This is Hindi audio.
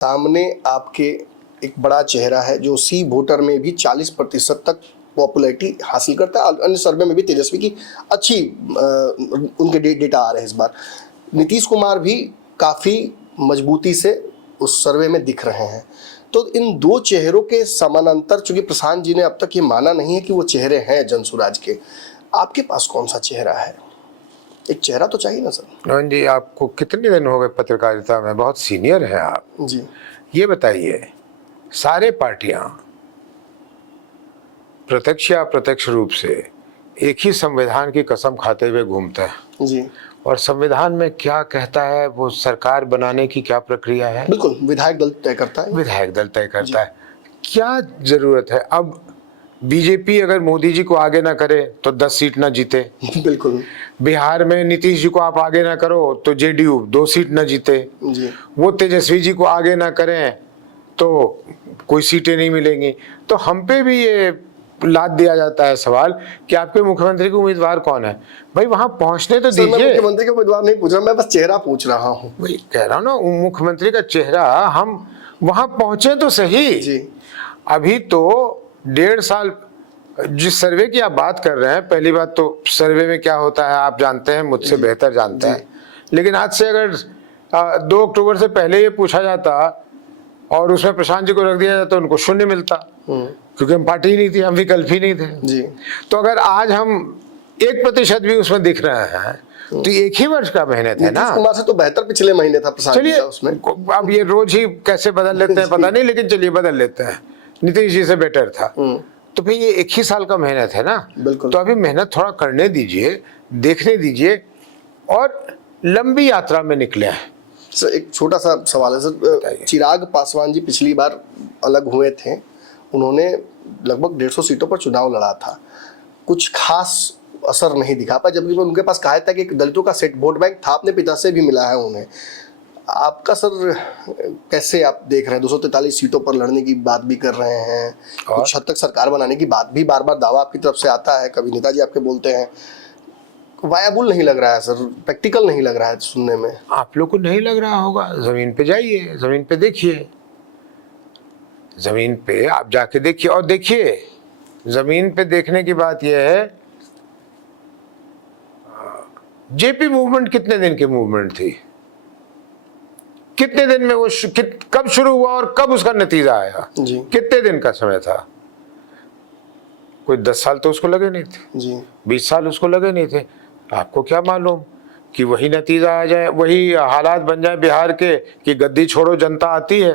सामने आपके एक बड़ा चेहरा है जो सी वोटर में भी 40% तक पॉपुलैरिटी हासिल करता है। अन्य सर्वे में भी तेजस्वी की अच्छी उनके डेटा आ रहे हैं इस बार। नीतीश कुमार भी काफ़ी मजबूती से उस सर्वे में दिख रहे हैं। तो इन दो चेहरों के समानांतर, चूंकि प्रशांत जी ने अब तक ये माना नहीं है कि वो चेहरे हैं जनसुराज के, आपके पास कौन सा चेहरा है? एक चेहरा तो चाहिए ना सर। रोहन जी, आपको कितने दिन हो गए पत्रकारिता में? बहुत सीनियर हैं आप जी। ये बताइए, सारे पार्टियां प्रत्यक्ष या अप्रत्यक्ष रूप से एक ही संविधान की कसम खाते हुए घूमते हैं जी। और संविधान में क्या कहता है, वो सरकार बनाने की क्या प्रक्रिया है, बिल्कुल विधायक दल तय करता है। विधायक दल तय करता है। क्या जरूरत है? अब बीजेपी अगर मोदी जी को आगे ना करे तो 10 सीट ना जीते। बिल्कुल। बिहार में नीतीश जी को आप आगे ना करो तो जेडीयू 2 सीट ना जीते। जी। वो तेजस्वी जी को आगे ना करें तो कोई सीटें नहीं मिलेंगी। तो हम पे भी ये लाद दिया जाता है सवाल कि आपके मुख्यमंत्री के उम्मीदवार कौन है। भाई वहां पहुंचने तो सर, मैं दीजिए। मुख्यमंत्री के उम्मीदवार नहीं पूछ रहा, मैं बस चेहरा पूछ रहा हूँ। वही कह रहा हूँ ना, मुख्यमंत्री का चेहरा, हम वहां पहुंचे तो सही। जी। अभी तो 1.5 साल, जिस सर्वे की आप बात कर रहे हैं, पहली बात तो सर्वे में क्या होता है आप जानते हैं, मुझसे बेहतर जानते हैं। लेकिन आज से अगर 2 अक्टूबर से पहले ये पूछा जाता और उसमें प्रशांत जी को रख दिया जाता तो उनको 0 मिलता, क्योंकि हम पार्टी ही नहीं थी, हम विकल्प ही नहीं थे। जी। तो अगर आज हम 1% भी उसमें दिख रहे हैं तो 1 ही वर्ष का मेहनत है ना। नीतीश कुमार से तो बेहतर पिछले महीने था प्रशांत जी चलिए का उसमें। अब ये रोज ही कैसे बदल लेते हैं पता नहीं, लेकिन चलिए बदल लेते हैं। नीतीश जी से बेटर था तो फिर ये 1 ही साल का मेहनत है ना। बिल्कुल। तो अभी मेहनत थोड़ा करने दीजिए, देखने दीजिए और लंबी यात्रा में निकले हैं। सर एक छोटा सा सवाल है सर, चिराग पासवान जी पिछली बार अलग हुए थे, उन्होंने लगभग 150 सीटों पर चुनाव लड़ा था, कुछ खास असर नहीं दिखा पाया, जबकि उनके पास कहा था कि एक दलितों का सेट वोट बैंक था, अपने पिता से भी मिला है उन्हें। आपका सर कैसे आप देख रहे हैं? 243 सीटों पर लड़ने की बात भी कर रहे हैं, कुछ हद तक सरकार बनाने की बात भी बार बार दावा आपकी तरफ से आता है, कभी नेताजी आपके बोलते हैं, वायबल नहीं लग रहा है सर, प्रैक्टिकल नहीं लग रहा है सुनने में। आप लोग को नहीं लग रहा होगा, जमीन पे जाइए, जमीन पे देखिए, जमीन पे आप जाके देखिए। और देखिए, जमीन पे देखने की बात यह है, जेपी मूवमेंट कितने दिन की मूवमेंट थी? कितने दिन में वो कब शुरू हुआ और कब उसका नतीजा आया? जी। कितने दिन का समय था? कोई 10 साल तो उसको लगे नहीं थे। जी। 20 साल उसको लगे नहीं थे। आपको क्या मालूम कि वही नतीजा आ जाए, वही हालात बन जाए बिहार के कि गद्दी छोड़ो जनता आती है।